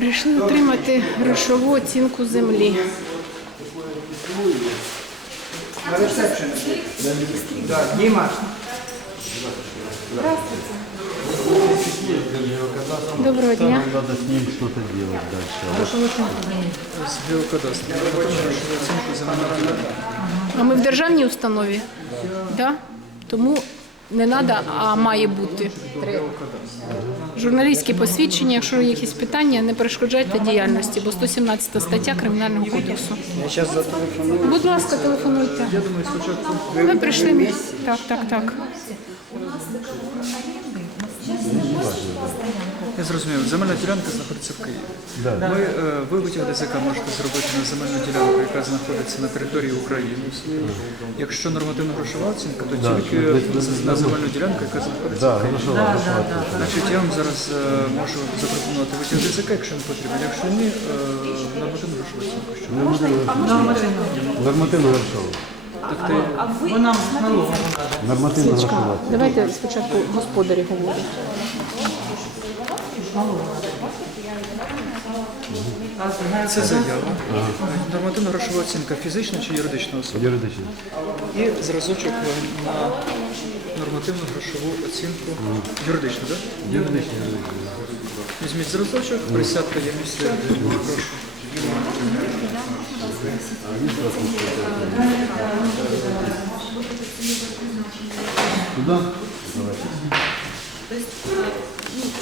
Прийшли отримати грошову оцінку землі. На Дима. Доброго дня. Надо с ним что-то делать дальше. З. А ми в державній установі? Да? Тому не треба, а має бути. Журналістські посвідчення, якщо є якісь питання, не перешкоджайте діяльності, бо 117 стаття Кримінального кодексу. Будь ласка, телефонуйте. Спочатку прийшли. Так, так, так. Я зрозумів, земельна ділянка знаходиться в Києві. Ми, е, ви витяг ДЗК можете зробити на земельну ділянку, яка знаходиться на території України. Якщо нормативно грошова оцінка, то тільки на земельну ділянку, яка знаходиться Да, в Києві. хорошо, хорошо. Значить, я вам зараз е, можу запропонувати витяг ДЗК, якщо не потрібен. Якщо ні, е, нормативно грошова оцінка. Що? Нормативно грошово. Нормативно грошово. Давайте спочатку господарі говорять. Це заява. Нормативно грошова оцінка фізична чи юридична особа. Юридично. І зразочок е, на нормативну грошову оцінку юридичну, так? Юридично. Візьміть зразочок, присядьте, я місце. Прошу. Куда?